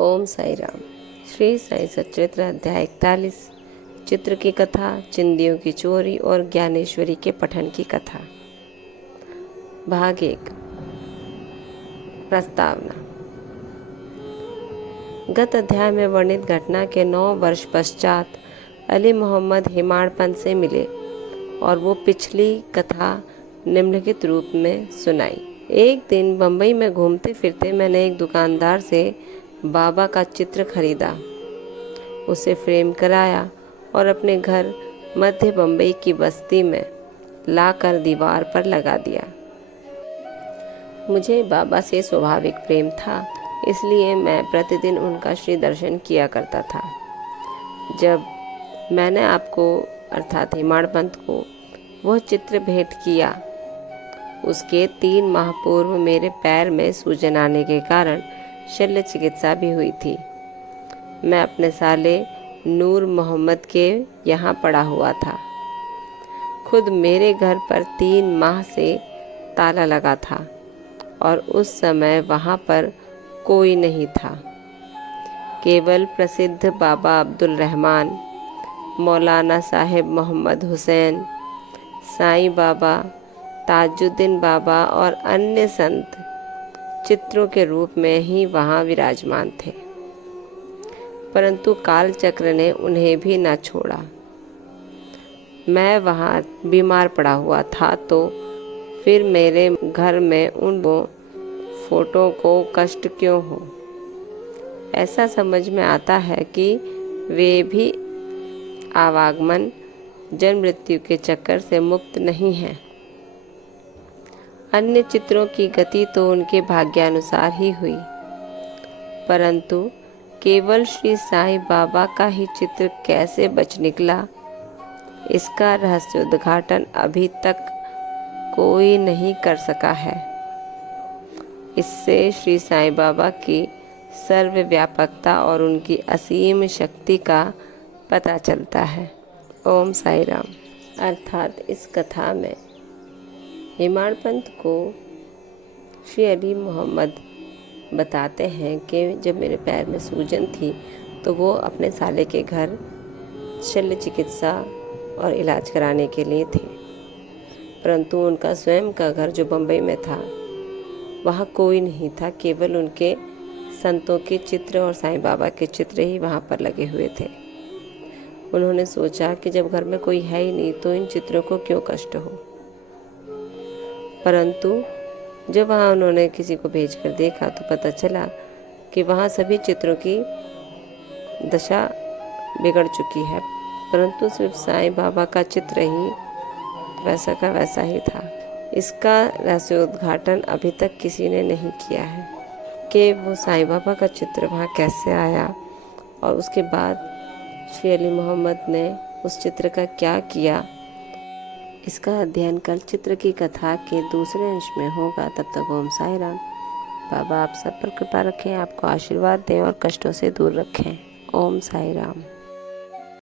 ओम साई राम। श्री साई सच्चरित्र अध्याय 41। चित्र की कथा, चिंदियों की चोरी और ज्ञानेश्वरी के पठन की कथा। भाग 1। प्रस्तावना। गत अध्याय में वर्णित घटना के 9 वर्ष पश्चात अली मोहम्मद हिमाड़पंत से मिले और वो पिछली कथा निम्नलिखित रूप में सुनाई। एक दिन बम्बई में घूमते फिरते मैंने एक दुकानदार से बाबा का चित्र खरीदा, उसे फ्रेम कराया और अपने घर मध्य बम्बई की बस्ती में लाकर दीवार पर लगा दिया। मुझे बाबा से स्वाभाविक प्रेम था, इसलिए मैं प्रतिदिन उनका श्री दर्शन किया करता था। जब मैंने आपको अर्थात हिमाड़पंत को वह चित्र भेंट किया, उसके 3 माह पूर्व मेरे पैर में सूजन आने के कारण शल्य चिकित्सा भी हुई थी। मैं अपने साले नूर मोहम्मद के यहाँ पड़ा हुआ था। खुद मेरे घर पर 3 माह से ताला लगा था और उस समय वहाँ पर कोई नहीं था। केवल प्रसिद्ध बाबा अब्दुल रहमान, मौलाना साहिब मोहम्मद हुसैन, साईं बाबा, ताजुद्दीन बाबा और अन्य संत चित्रों के रूप में ही वहाँ विराजमान थे, परंतु काल चक्र ने उन्हें भी न छोड़ा। मैं वहाँ बीमार पड़ा हुआ था, तो फिर मेरे घर में उन फोटो को कष्ट क्यों हो? ऐसा समझ में आता है कि वे भी आवागमन जन्म मृत्यु के चक्कर से मुक्त नहीं हैं। अन्य चित्रों की गति तो उनके भाग्यानुसार ही हुई, परंतु केवल श्री साईं बाबा का ही चित्र कैसे बच निकला, इसका रहस्य उद्घाटन अभी तक कोई नहीं कर सका है। इससे श्री साईं बाबा की सर्वव्यापकता और उनकी असीम शक्ति का पता चलता है। ओम साई राम। अर्थात इस कथा में हिमाड़पंत को श्री अली मोहम्मद बताते हैं कि जब मेरे पैर में सूजन थी तो वो अपने साले के घर शल्य चिकित्सा और इलाज कराने के लिए थे, परंतु उनका स्वयं का घर जो बम्बई में था वहाँ कोई नहीं था। केवल उनके संतों के चित्र और साईं बाबा के चित्र ही वहाँ पर लगे हुए थे। उन्होंने सोचा कि जब घर में कोई है ही नहीं तो इन चित्रों को क्यों कष्ट हो, परंतु जब वहाँ उन्होंने किसी को भेजकर देखा तो पता चला कि वहाँ सभी चित्रों की दशा बिगड़ चुकी है, परंतु सिर्फ साईं बाबा का चित्र ही वैसा का वैसा ही था। इसका रहस्योद्घाटन अभी तक किसी ने नहीं किया है कि वो साईं बाबा का चित्र वहाँ कैसे आया और उसके बाद श्री अली मोहम्मद ने उस चित्र का क्या किया। इसका अध्ययन कल चित्र की कथा के दूसरे अंश में होगा। तब तक ओम साई राम। बाबा आप सब पर कृपा रखें, आपको आशीर्वाद दें और कष्टों से दूर रखें। ओम साई राम।